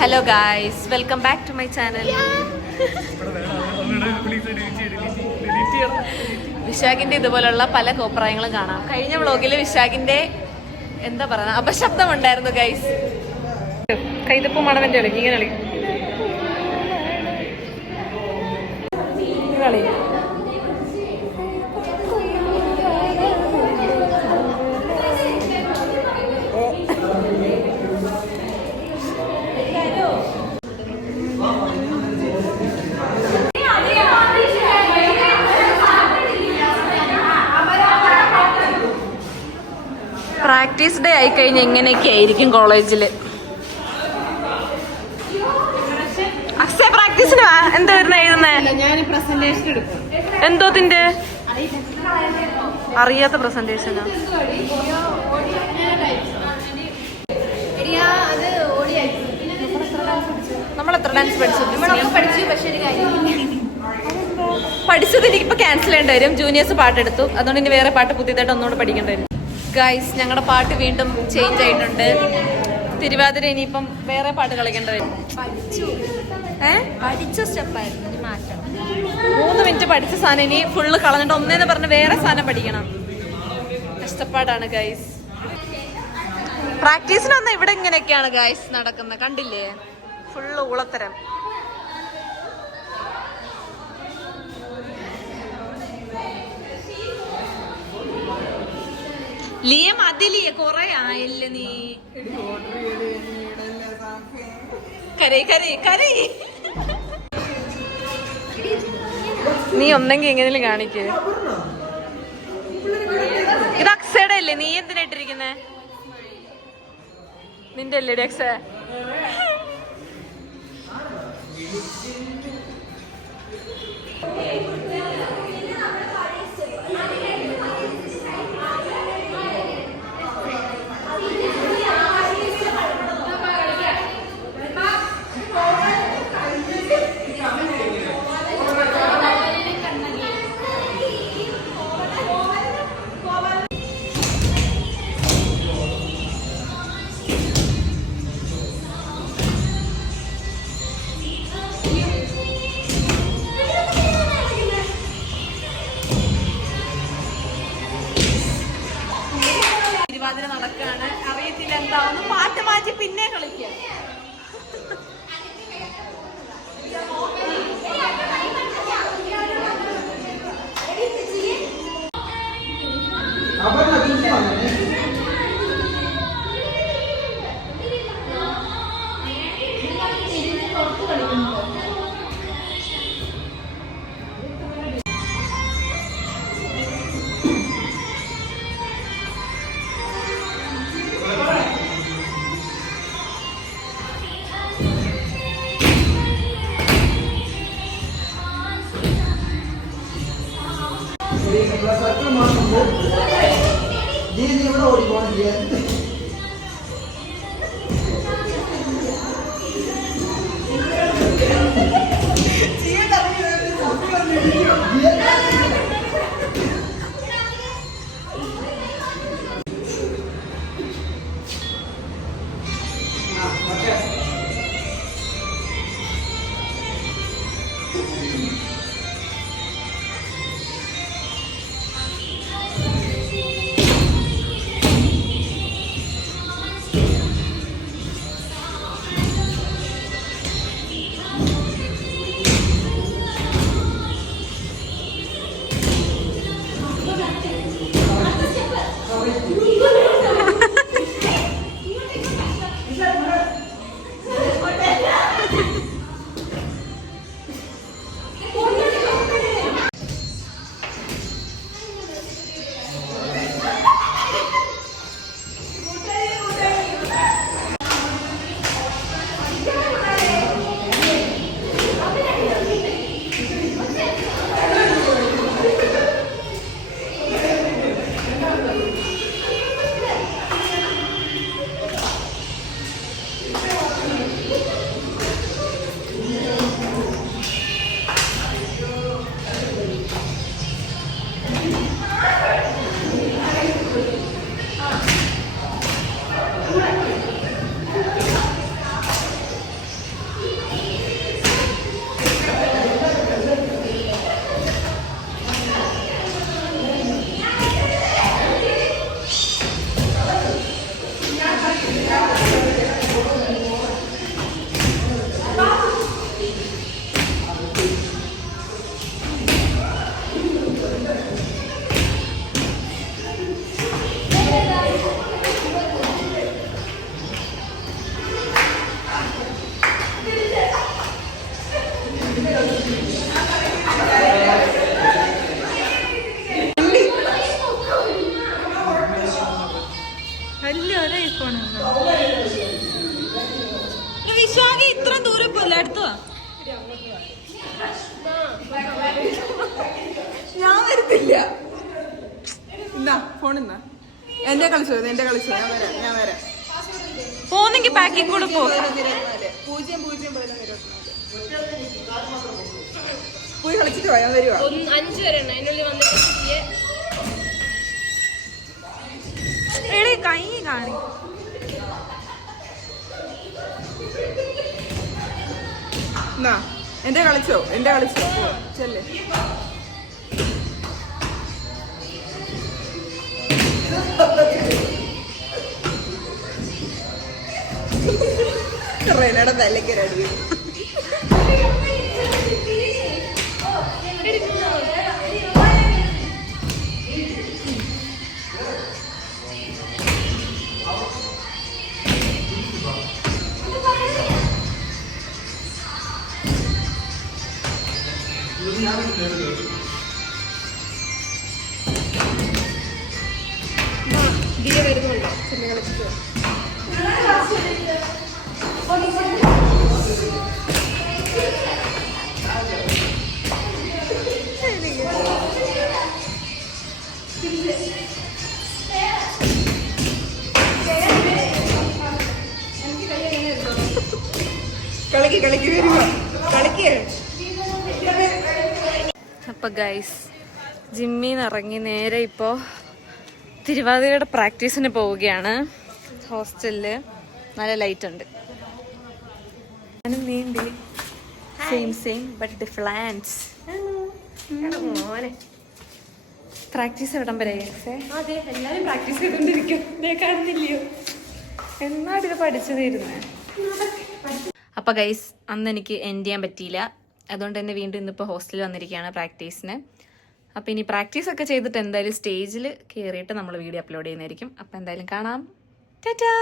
Hello guys, welcome back to my channel. വിശാഖിന്റെ ഇതുപോലുള്ള പല കോപ്രായങ്ങളും കാണാം. കഴിഞ്ഞ വ്ളോഗിൽ വിശാഖിന്റെ എന്താ പറയുക അപശബ്ദം ഉണ്ടായിരുന്നു ഗൈസ്. കൈതപ്പ് മണവന്റെ കളി ഇങ്ങനെ കളി പ്രാക്ടീസ് ഡേ ആയി കഴിഞ്ഞ് എങ്ങനെയൊക്കെ ആയിരിക്കും കോളേജില്. അക്ഷയ പ്രാക്ടീസിന് എന്താ എഴുതുന്നേ? എന്തോത്തിന്റെ അറിയാത്ത പ്രസന്റേഷനാ? നമ്മളെത്ര ഡാൻസ് പഠിച്ചത് എനിക്കിപ്പോ ക്യാൻസൽ ചെയ്യേണ്ടി വരും. ജൂനിയേഴ്സ് പാട്ടെടുത്തു, അതുകൊണ്ട് ഇനി വേറെ പാട്ട് പുതിയതായിട്ട് ഒന്നുകൂടെ പഠിക്കേണ്ടി വരും. ഗൈസ്, ഞങ്ങളുടെ പാട്ട് വീണ്ടും ചേഞ്ച് ആയിട്ടുണ്ട്. തിരുവാതിര ഇനിയിപ്പം വേറെ പാട്ട് കളിക്കേണ്ടി വരും. പഠിച്ച സ്റ്റെപ്പായിരുന്നു, ഇനി മാറ്റം. 3 മിനിറ്റ് പഠിച്ച സാധനം ഇനി ഫുള്ള് കളഞ്ഞിട്ട് ഒന്നേന്ന് പറഞ്ഞ് വേറെ സാധനം പഠിക്കണം. കഷ്ടപ്പാടാണ് ഗൈസ്. പ്രാക്ടീസിനൊന്നും ഇവിടെ ഇങ്ങനെയൊക്കെയാണ് ഗൈസ് നടക്കുന്നത്, കണ്ടില്ലേ? ഫുള്ള് ഊളത്തരം. ലിയ മതിലിയ കൊറേ ആയില്ല. നീ കരയി കരയി കരയി. നീ ഒന്നെങ്കിൽ എങ്ങനെയും കാണിക്കേ. ഇത് അക്സയുടെ അല്ലേ? നീ എന്തിനാ ഇട്ടിരിക്കുന്നേ? നിന്റെ അല്ലേ അക്സ? തിരുവാതിര നടക്കാണ്, അറിയത്തില്ല എന്താവുന്നു. പാട്ട് മാറ്റി പിന്നെ കളിക്കുക. ഞാൻ വരത്തില്ല. എന്നാ ഫോൺ എന്നാ എന്റെ കളിച്ചോ, എന്റെ കളിച്ചോ. ഞാൻ വരാം. പോന്നെങ്കിൽ പാക്കിംഗ് കൂടെ പോ. 0-0-24 പോയി കളിച്ചിട്ട് പോയാൽ വരുവാ. 5 വരെ അതിനുള്ളിൽ വന്നിട്ട് കൈ കാണി. എന്നാ എന്റെ കളിച്ചോ ചെല്ലേ. റെനയുടെ തലക്കരടി. ദിയ വരുന്നുണ്ടോ? ചെന്ന് കളിച്ചിട്ട് കളിക്ക് വരുവാ. കളിക്ക്. അപ്പൊ ഗൈസ് ജിമ്മിന്ന് ഇറങ്ങി നേരെ ഇപ്പോൾ തിരുവാതിരയുടെ പ്രാക്ടീസിന് പോവുകയാണ്. ഹോസ്റ്റലില് നല്ല ലൈറ്റ് ഉണ്ട്. Same but difference. പ്രാക്ടീസ് എവിടം വരെ? അതെ, എല്ലാരും പ്രാക്ടീസ് ചെയ്തോണ്ടിരിക്കും. കാണുന്നില്ലയോ? എന്നാണ് ഇത് പഠിച്ചു തീരുന്നേ? അപ്പൊ ഗൈസ് അന്ന് എനിക്ക് എൻഡ് ചെയ്യാൻ പറ്റിയില്ല. അതുകൊണ്ട് തന്നെ വീണ്ടും ഇന്നിപ്പോൾ ഹോസ്റ്റലിൽ വന്നിരിക്കുകയാണ് പ്രാക്ടീസിന്. അപ്പോൾ ഇനി പ്രാക്ടീസ് ഒക്കെ ചെയ്തിട്ട് എന്തായാലും സ്റ്റേജിൽ കയറിയിട്ട് നമ്മൾ വീഡിയോ അപ്ലോഡ് ചെയ്യുന്നതായിരിക്കും. അപ്പോൾ എന്തായാലും കാണാം. ടാറ്റാ.